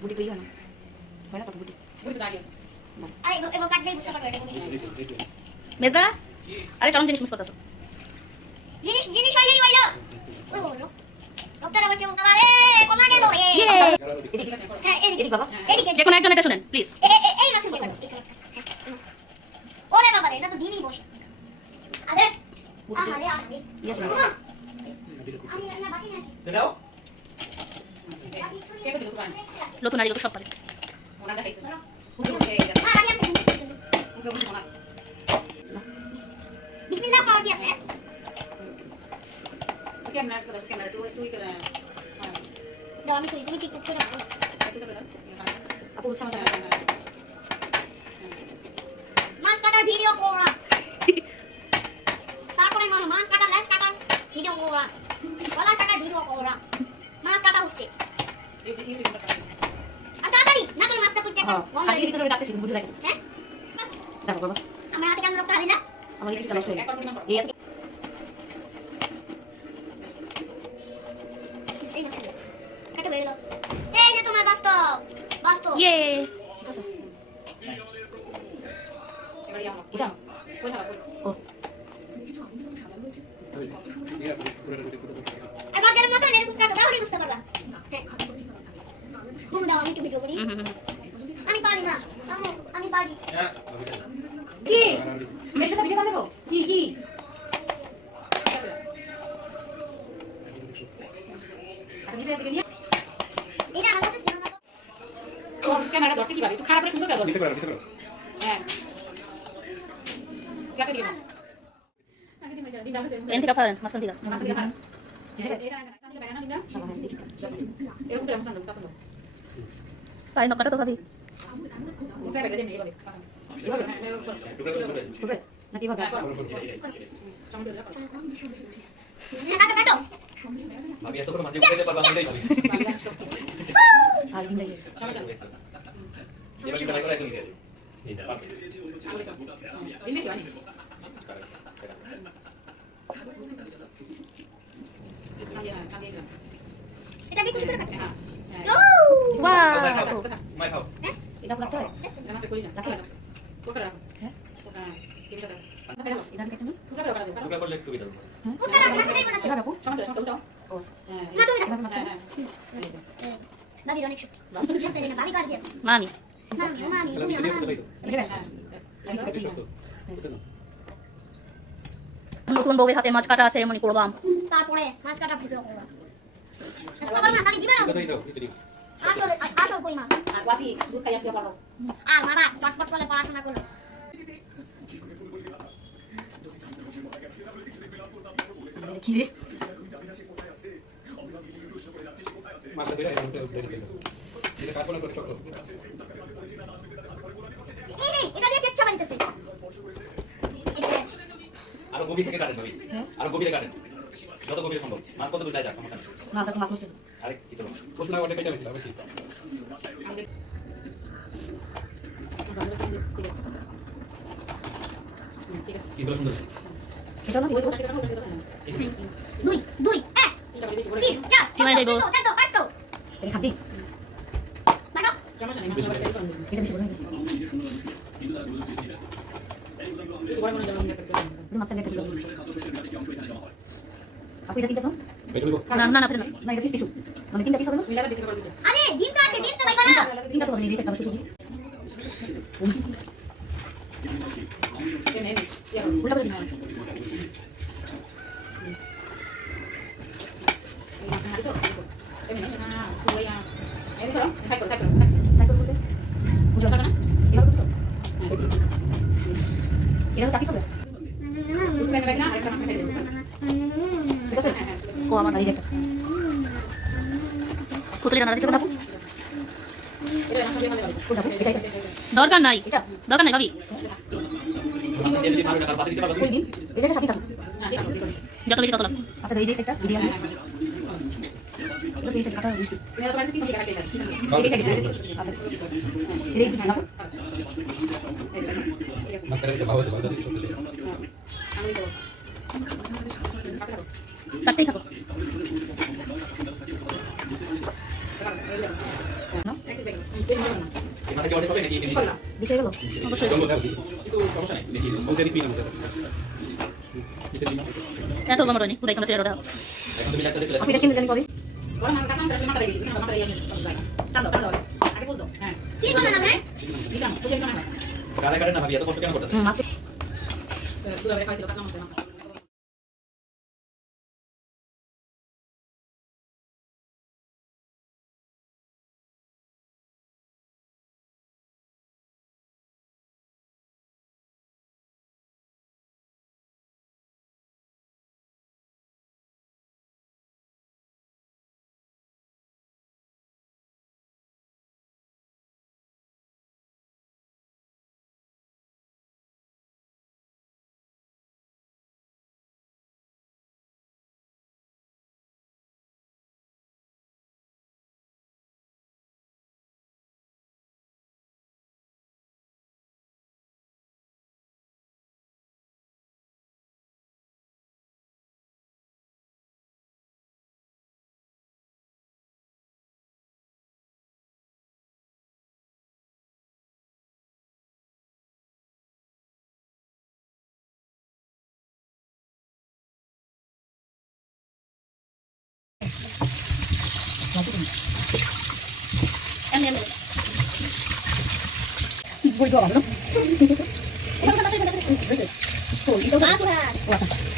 বুটি তৈরি হয় না, হয় না কত বুটি। মেজদা আরে চরম জিনিস মিস করতেছো। জিনিস জিনিস হইলেই হইলো। ওই বলো লোকটার আবার কেমন কালারে কমা গেল হ্যাঁ এদিকে বাবা এদিকে যে কোনো একজন এটা শুনেন প্লিজ। এই রাস্তা দিয়ে ওরে বাবা রে এটা তো দিনই বসে আরে আরে আরে ইয়া শুনুন আরে না বাকি নাই দাও নতুন নারী লোক সব পারে। আমি বিসমিল্লাহ কর দিয়া আছে দাও আমি করি তুমি ঠিক করতে রাখো আপু হচ্ছে আমাদের মাছ কাটার ভিডিও করা তারপরে মাছ কাটার লেজ কাটার ভিডিও করা গলা কাটার ভিডিও করা মাছ কাটা হচ্ছে আর তাড়াতাড়ি না তো মাছটা পুচ্ছে হ্যাঁ বন্ধ আজকে ভিতরে ডাকতেছি বুঝে রাখি। হ্যাঁ দেখো বাবা আমার হাতে কেন রক্ত হাদিলা আমাকে কিছু নষ্ট হয়ে গেছে এই এত এই মাছ কাটা হয়ে গেল এই যে তোমার বাস্তব বাস্তব ইয়ে ঠিক আছে এটা ও আর বাজারের মতো এরকম কাটা তাহলে বুঝতে পারবা হ্যাঁ মুখ দাও আমি একটু ভিডিও করি আমি পারি না আমি পারি কি মেজদা ভিডিও বানাবো কি কি আপনি যে এদিকে নিয়ে এটা আমার কাছে ছিল না ও ক্যামেরা ধরছে কিভাবে একটু খারাপ করে সুন্দর করে ধরো। নিতে পারো হ্যাঁ কাকে দিও এন থেকে ফারেন মাসন দিলা পারি নকাটা তো ভাবি নাকি ভাবে কাটো কাটো আমি এত করে মাঝে বলতে পারলাম না ভাবি আর দিন লাগে এবার কি বানাই করে একদম ইজি এইটা দিন বেশি এটা দেখো ভিতরে কাটো ওয়াও মাই খাও এটা লাগতে হয় রাখতে হ্যাঁ এটা কেটে টুকরা করলে একটু সুবিধা হবে ওটা না কাটতে না এটা রাখো ও না তুমি দেখো দাবি অনেক শক্তি যেতে দেনা দাবি কাট দিয়া মামি মামি তুমি আমার মামি নতুন বউয়ের হাতে মাছ কাটা সেরেমনি করবাম তারপরে মাছ কাটা ভিডিও করব তোমার মাছ আমি দিবে না দাও দাও কিছু দিও আসলে আসল কই মাছ আর ওয়াসি দুধ খাই আসতে পারো আর বাবা পটপট করে পড়াশোনা করো কি রে মাছটা ধরে এরকম করে উঠে দিতে এটা কাট করে শক্ত এই এটা দিয়ে কেচ্ছা বানিতেছে আরো গভীর থেকে কাটেন ভাবি আরো গভীরে কাটেন যত গভীরে সম্ভব মাছ কত দূর যায় যাক সমস্যা নেই না দেখো মাছ নষ্ট আরে কিছু না প্রশ্ন আগে কেটে নিছিল আবার কি কি বলে সুন্দর এটা না দুই দুই এক তিন চার চিমাই দেবো চারটো পাঁচটো এটা খাবি বাটো এটা বেশি বড় হয়ে মাছটা দেখতে দিল আপনি এটা কিনতে তো বের করব না না না না না এটা পিস মানে তিনটা পিস হবে না আরে ডিম তো আছে ডিম তো বাইগো না তিনটা তো হবে এই সেটটা শুধু উল্টা করে দিন ও আমার নাই দেখো কুতলে না দেখো দরকার নাই এটা দরকার নাই ভাবি মাছটা দিয়ে যদি মারো টাকা পাতি দিতে পারো ওই দিন এটা সাথে থাকো যত বেশি তত লাভ আচ্ছা এই যে সেটটা ভিডিও এটা এই সেট কাটা হইছে এই সেট আচ্ছা এই যে না মাছটা দিয়ে ভালো হতে ভালো কাটতেই থাকো এই মাথা কি অর্ধেক হবে নাকি এমনি? দিশে গেল অবশ্যই জঙ্গল দাও কিছু সমস্যা নাই দেখি ওদের স্পিন আমাদের এত গরম হয়নি খুদাই কোন ছেড়ে দাও এখন তুমি রাস্তা দেখলে আপনি দেখেন জানি করি কি করলেন আপনি? কারে কারে না ভাবি এত কষ্ট কেন করতেছ? মাছ এমনি এমনি বই দাও না Basura.